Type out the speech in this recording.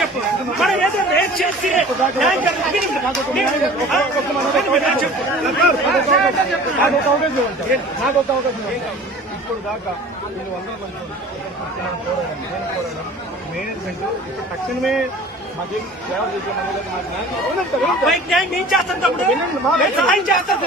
చెప్పు మనం ఏదో రేట్ చేసి నాకు ఒక అవకాశం ఇప్పుడు దాకా వీళ్ళు 100 మంది మేనేజ్మెంట్ ఇప్పుడు తక్షణమే మాకు సేవ చేసే నేను చేస్తాను తమ్ముడు సహాయం చేస్తాను